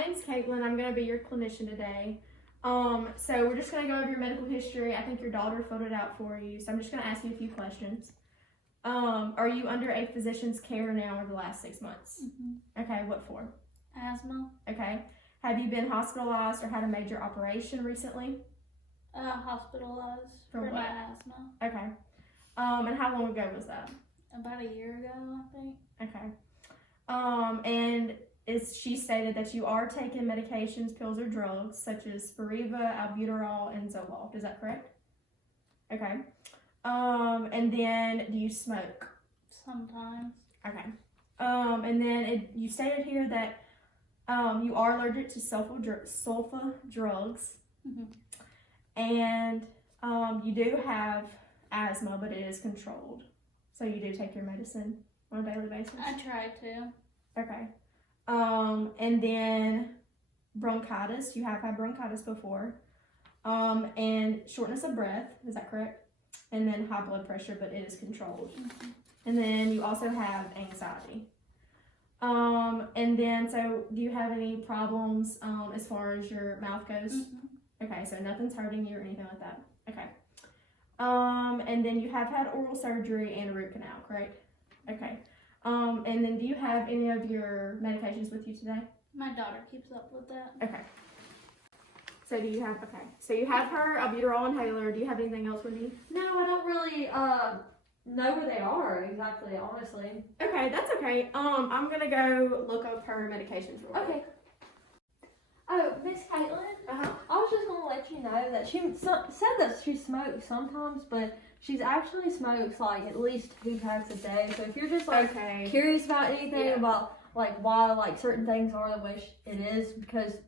name's Kaitlyn. I'm going to be your clinician today. So we're just going to go over your medical history. I think your daughter filled it out for you, so I'm just going to ask you a few questions. Are you under a physician's care now over the last 6 months? Mm-hmm. Okay, what for? Asthma. Okay. Have you been hospitalized or had a major operation recently? Hospitalized for my asthma. Okay. And how long ago was that? About a year ago, I think. Okay. And she stated that you are taking medications, pills, or drugs such as Spiriva, albuterol, and Zoloft. Is that correct? Okay. And then do you smoke? Sometimes. Okay. And then you stated here that you are allergic to sulfa drugs. Mm-hmm. And you do have asthma, but it is controlled. So you do take your medicine on a daily basis? I try to. Okay. And then bronchitis. You have had bronchitis before. And shortness of breath. Is that correct? And then high blood pressure, but it is controlled. Mm-hmm. And then you also have anxiety. And then, so do you have any problems as far as your mouth goes? Mm-hmm. Okay, so nothing's hurting you or anything like that. Okay. And then you have had oral surgery and a root canal, correct? Okay. And then do you have any of your medications with you today? My daughter keeps up with that. Okay. So do you have, okay. So you have her albuterol inhaler. Do you have anything else with you? No, I don't really know where they are exactly, honestly. Okay, that's okay. I'm gonna go look up her medications real quick. Okay. Oh, Miss Kaitlyn, Uh-huh. I was just gonna let you know that she said that she smokes sometimes, but she's actually smokes like at least 2 packs a day. So if you're just like curious about anything about like why like certain things are the way it is, because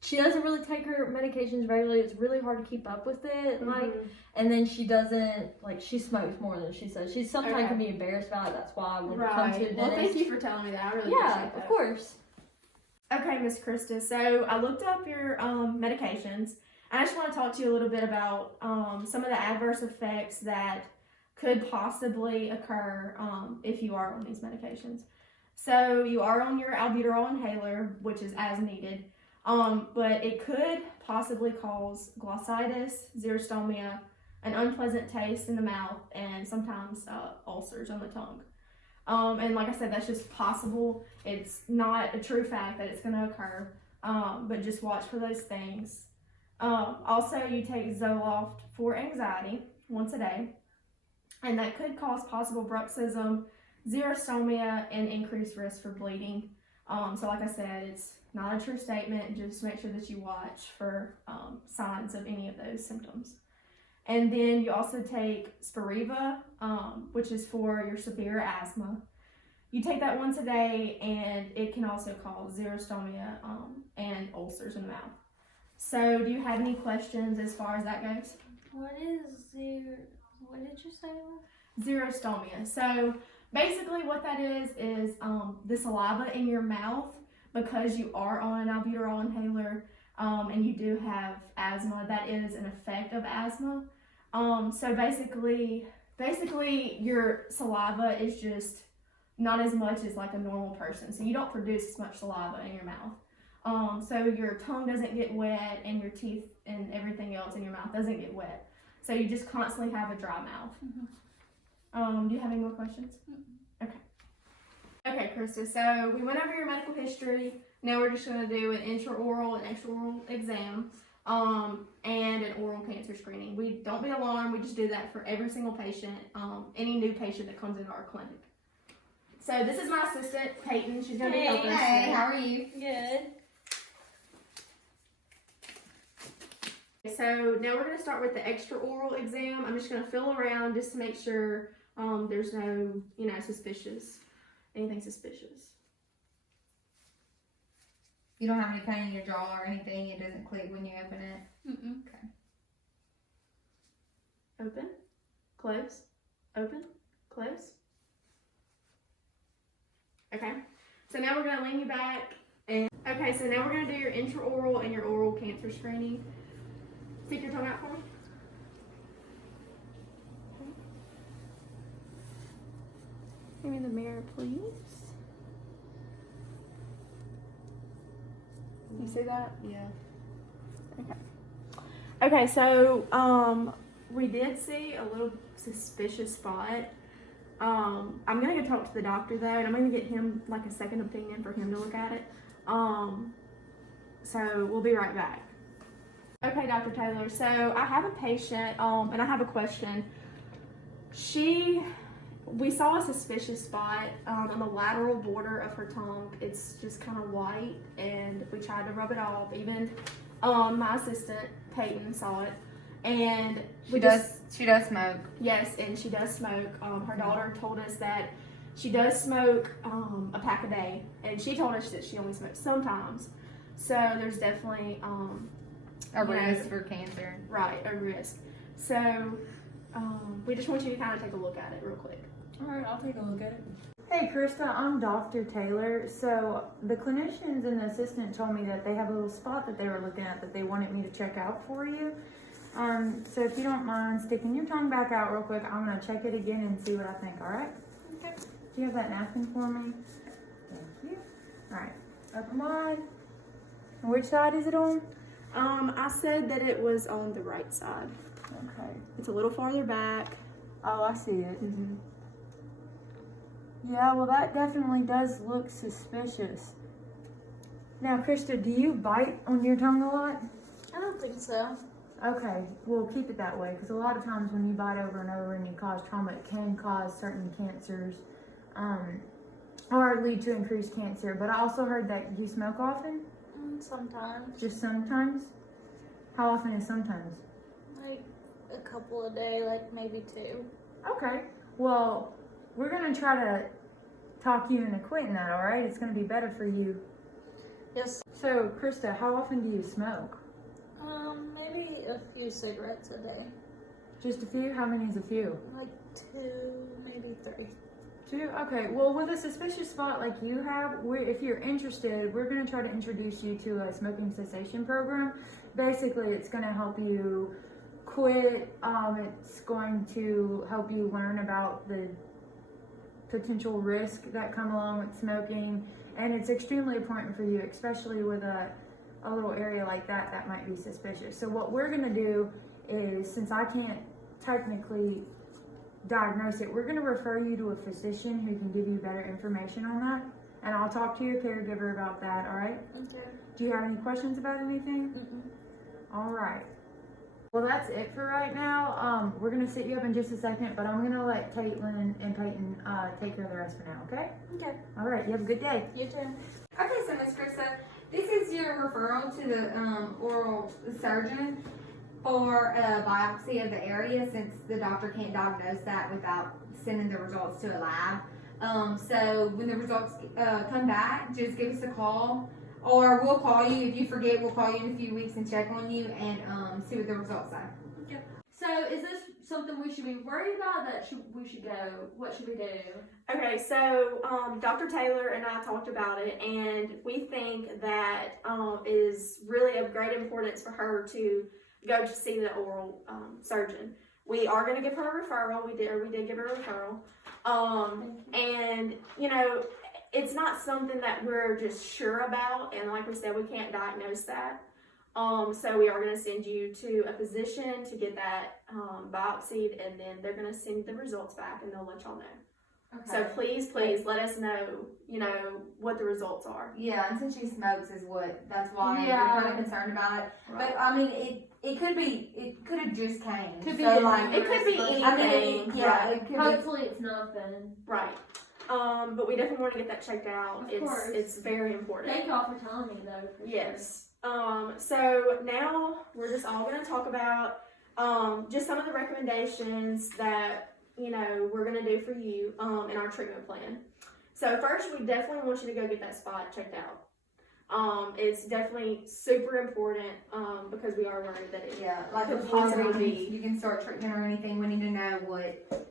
she doesn't really take her medications regularly. It's really hard to keep up with it. Like, and then she doesn't, like, she smokes more than she says. She sometimes can be embarrassed about it. That's why when it comes to the dentist. Well, thank you for telling me that. I really appreciate that. Of course. Okay, Miss Krista. So I looked up your medications. I just want to talk to you a little bit about some of the adverse effects that could possibly occur if you are on these medications. So you are on your albuterol inhaler, which is as needed. But it could possibly cause glossitis, xerostomia, an unpleasant taste in the mouth, and sometimes ulcers on the tongue. And like I said, that's just possible. It's not a true fact that it's going to occur, but just watch for those things. Also, you take Zoloft for anxiety once a day, and that could cause possible bruxism, xerostomia, and increased risk for bleeding. So like I said, it's not a true statement. Just make sure that you watch for signs of any of those symptoms. And then you also take Spiriva, which is for your severe asthma. You take that once a day, and it can also cause xerostomia and ulcers in the mouth. So do you have any questions as far as that goes? What did you say? Xerostomia. So basically what that is the saliva in your mouth, because you are on an albuterol inhaler and you do have asthma. That is an effect of asthma. So basically your saliva is just not as much as like a normal person. So you don't produce as much saliva in your mouth. So your tongue doesn't get wet, and your teeth and everything else in your mouth doesn't get wet. So you just constantly have a dry mouth. Mm-hmm. Do you have any more questions? Mm-hmm. Okay, Krista, so we went over your medical history. Now we're just going to do an intraoral and extraoral exam and an oral cancer screening. Don't be alarmed. We just do that for every single patient, any new patient that comes into our clinic. So this is my assistant, Payton. She's going to be helping us. Hey, how are you? Good. So now we're going to start with the extraoral exam. I'm just going to feel around just to make sure there's no, anything suspicious. You don't have any pain in your jaw or anything? It doesn't click when you open it? Mm-mm. Okay. Open, close, open, close. Okay, so now we're going to lean you back. Okay, so now we're going to do your intraoral and your oral cancer screening. Stick your tongue out for me. Give me the mirror, please. You see that? Yeah. Okay, so we did see a little suspicious spot. I'm gonna go talk to the doctor though, and I'm gonna get him like a second opinion for him to look at it. So we'll be right back. Okay, Dr. Taylor. So I have a patient, and I have a question. We saw a suspicious spot on the lateral border of her tongue. It's just kind of white, and we tried to rub it off. Even my assistant Payton saw it, and She does smoke. Yes, and she does smoke. Her daughter told us that she does smoke a pack a day, and she told us that she only smokes sometimes. So there's definitely A risk for cancer. right, a risk. So we just want you to kind of take a look at it real quick. Alright, I'll take a look at it. Hey Krista, I'm Dr. Taylor. So the clinicians and the assistant told me that they have a little spot that they were looking at that they wanted me to check out for you. So if you don't mind sticking your tongue back out real quick, I'm gonna check it again and see what I think, alright? Okay. Do you have that napkin for me? Thank you. Alright, open wide. Which side is it on? I said that it was on the right side. Okay. It's a little farther back. Oh, I see it. Mm-hmm. Yeah, well that definitely does look suspicious. Now Krista, do you bite on your tongue a lot? I don't think so. Okay, well keep it that way because a lot of times when you bite over and over and you cause trauma, it can cause certain cancers or lead to increased cancer. But I also heard that you smoke often? Sometimes. Just sometimes? How often is sometimes? Like a couple a day, like maybe 2. Okay, well we're going to try to talk you into quitting that, alright? It's going to be better for you. Yes. So Krista, how often do you smoke? Maybe a few cigarettes a day. Just a few? How many is a few? Like 2, maybe 3. 2? Okay, well with a suspicious spot like you have, if you're interested, we're going to try to introduce you to a smoking cessation program. Basically, it's going to help you quit. It's going to help you learn about the potential risk that come along with smoking, and it's extremely important for you, especially with a little area like that might be suspicious. So what we're going to do is, since I can't technically diagnose it, we're going to refer you to a physician who can give you better information on that, and I'll talk to your caregiver about that, all right? Okay. Do you have any questions about anything? All right. Well, that's it for right now. We're going to sit you up in just a second, but I'm going to let Kaitlyn and Payton take care of the rest for now, okay? Okay. All right, you have a good day. You too. Okay, so Miss Krista, this is your referral to the oral surgeon for a biopsy of the area, since the doctor can't diagnose that without sending the results to a lab. So when the results come back, just give us a call, or we'll call you. If you forget, we'll call you in a few weeks and check on you and see what the results are. Okay. So is this something we should be worried about that we should go? What should we do? Okay, so Dr. Taylor and I talked about it, and we think that is really of great importance for her to go to see the oral surgeon. We are going to give her a referral. We did give her a referral. And you know, it's not something that we're just sure about, and like we said, we can't diagnose that. So we are going to send you to a physician to get that biopsied, and then they're going to send the results back, and they'll let y'all know. Okay. So please let us know, you know, what the results are. Yeah, and since she smokes that's why Yeah. we're kind of concerned about it. But I mean, it could have just came. Could be so, a like, It could be anything. I mean, yeah, Right. it could be. Hopefully it's nothing. Right. But we definitely want to get that checked out. Of course. It's very important. Thank y'all for telling me though. For Yes. So now we're just all going to talk about just some of the recommendations that, you know, we're going to do for you in our treatment plan. So first, we definitely want you to go get that spot checked out. It's definitely super important because we are worried that it like could before possibly be. you can start treatment or anything, we need to know what.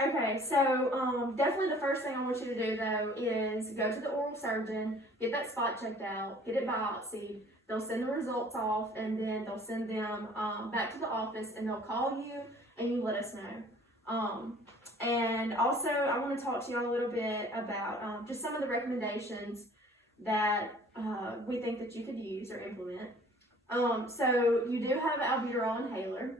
Okay, so definitely the first thing I want you to do though is go to the oral surgeon, get that spot checked out, get it biopsied. They'll send the results off, and then they'll send them back to the office, and they'll call you and you let us know. And also I want to talk to y'all a little bit about just some of the recommendations that we think that you could use or implement. So you do have an albuterol inhaler.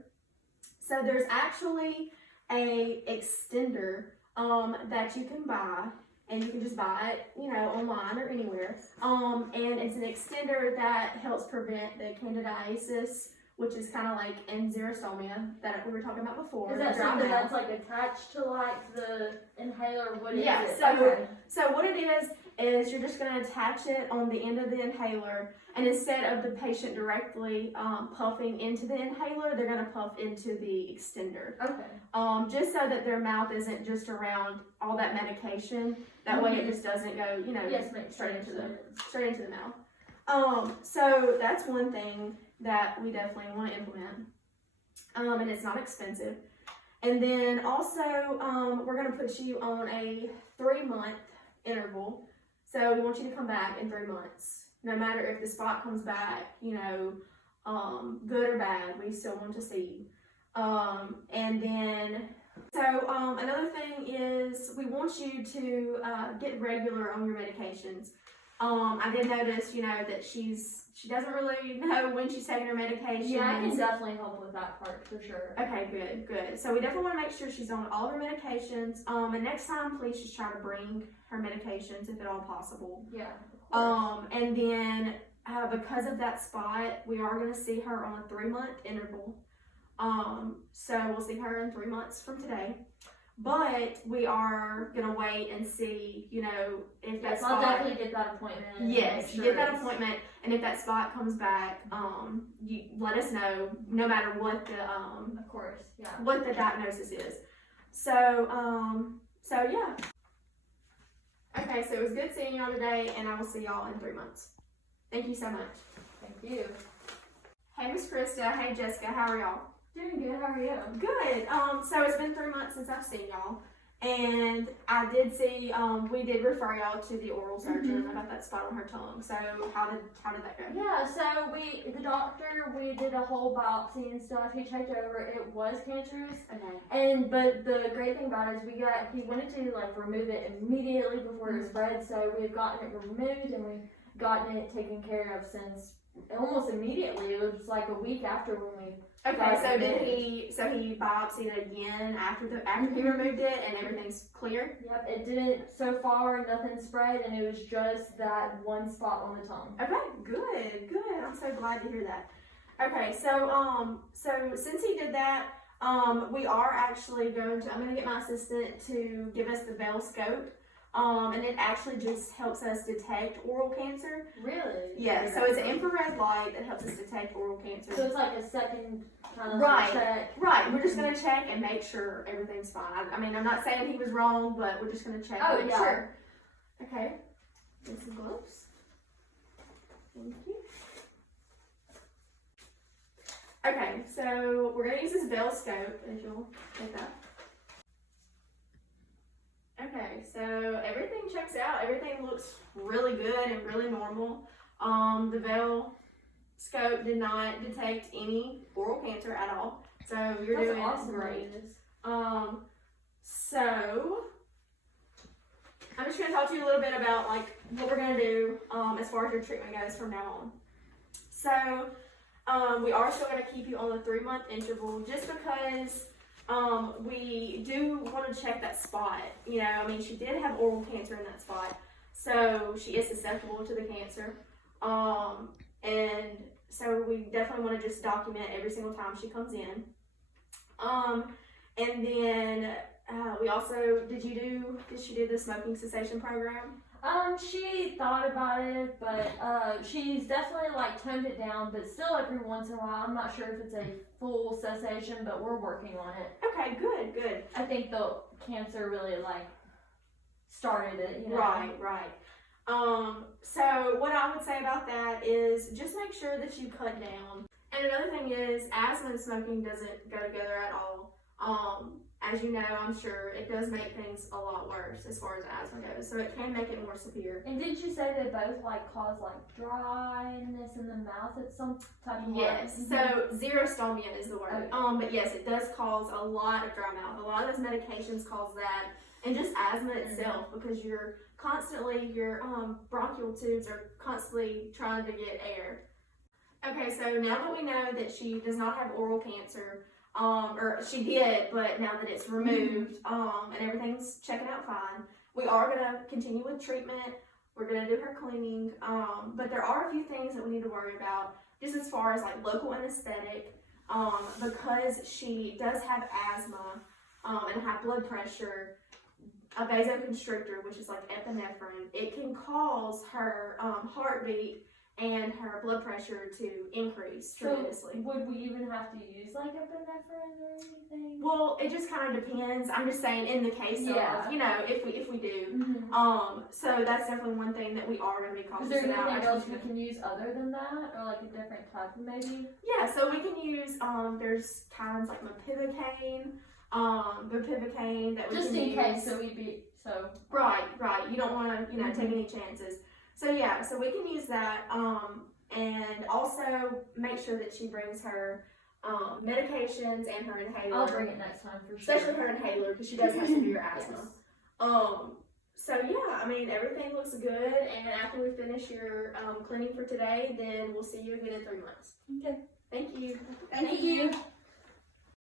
So there's actually a extender that you can buy, and you can just buy it, you know, online or anywhere. And it's an extender that helps prevent the candidiasis, which is kind of like xerostomia that we were talking about before. Is that something that's like attached to like the inhaler? What is yeah, it? So what it is you're just going to attach it on the end of the inhaler, and instead of the patient directly puffing into the inhaler, they're going to puff into the extender. Okay. Just so that their mouth isn't just around all that medication. That way it just doesn't go, you know, straight into the mouth. So that's one thing that we definitely want to implement. And it's not expensive. And then also, we're going to put you on a 3-month interval. So we want you to come back in 3 months. No matter if the spot comes back, you know, good or bad, we still want to see you. And then, so another thing is we want you to get regular on your medications. I did notice, you know, that she doesn't really know when she's taking her medication. Yeah, I can definitely help with that part for sure. Okay, good. So we definitely want to make sure she's on all of her medications. And next time, please just try to bring her medications if at all possible. Yeah. And then because of that spot, we are going to see her on a 3-month interval. So we'll see her in 3 months from today. But we are going to wait and see, you know, if that spot... I'll definitely get that appointment. Yes, get that appointment. And if that spot comes back, you let us know, no matter what the... of course, yeah. What the diagnosis is. So yeah. Okay, so it was good seeing y'all today, and I will see y'all in 3 months. Thank you so much. Thank you. Hey, Miss Krista. Hey, Jessica. How are y'all? Doing good. How are you? Good. So it's been 3 months since I've seen y'all, and I did see. We did refer y'all to the oral surgeon about that spot on her tongue. So how did that go? Yeah. So the doctor, we did a whole biopsy and stuff. He checked over. It was cancerous. Okay. But the great thing about it is he wanted to like remove it immediately before it spread. So we had gotten it removed and we gotten it taken care of since almost immediately. It was like a week after when we. Okay, so he biopsied it again after he removed it, and everything's clear? Yep, it didn't, so far nothing spread, and it was just that one spot on the tongue. Okay, good. I'm so glad to hear that. Okay, so since he did that, we are actually I'm going to get my assistant to give us the Bell scope. And it actually just helps us detect oral cancer. Really? Yeah, so it's an infrared light that helps us detect oral cancer. So it's like a second kind of check. Right, we're just going to check and make sure everything's fine. I mean, I'm not saying he was wrong, but we're just going to check and make sure. Okay, get some gloves. Thank you. Okay, so we're going to use this Bell scope, as you'll get that. Okay, so everything checks out. Everything looks really good and really normal. The Bell scope did not detect any oral cancer at all. So you're doing awesome. Great. So I'm just going to talk to you a little bit about like what we're going to do as far as your treatment goes from now on. So we are still going to keep you on the 3-month interval just because we do want to check that spot. You know, I mean, she did have oral cancer in that spot, so she is susceptible to the cancer. And so we definitely want to just document every single time she comes in. And then we also, did she do the smoking cessation program? She thought about it, but she's definitely like toned it down, but still every once in a while. I'm not sure if it's a full cessation, but we're working on it. Okay, good. I think the cancer really like started it, you know? Right. So what I would say about that is just make sure that you cut down. And another thing is asthma and smoking doesn't go together at all. As you know, I'm sure it does make things a lot worse as far as asthma goes. So it can make it more severe. And didn't you say they both like cause like dryness in the mouth at some type of Yes. So xerostomia is the word. Okay. But yes, it does cause a lot of dry mouth. A lot of those medications cause that. and just asthma itself, because your bronchial tubes are constantly trying to get air. Okay, so now that we know that she does not have oral cancer, or she did, but now that it's removed, and everything's checking out fine, we are gonna continue with treatment. We're gonna do her cleaning, but there are a few things that we need to worry about, just as far as like local anesthetic, because she does have asthma, and high blood pressure. A vasoconstrictor, which is like epinephrine, it can cause her heartbeat and her blood pressure to increase tremendously. So would we even have to use like epinephrine or anything? Well, it just kind of depends. I'm just saying in the case of, if we do. So that's definitely one thing that we are going to be cautious about. Is there anything else we can use other than that, or like a different type of maybe? Yeah, so we can use, there's kinds like bupivacaine that we just can in use. case, so we'd be so Right. You don't want to, take any chances. So yeah, so we can use that, and also make sure that she brings her medications and her inhaler. I'll bring it next time for sure. Especially her inhaler, because she does have severe asthma. So yeah, I mean, everything looks good, and after we finish your cleaning for today, then we'll see you again in 3 months. Okay. Thank you. Thank you.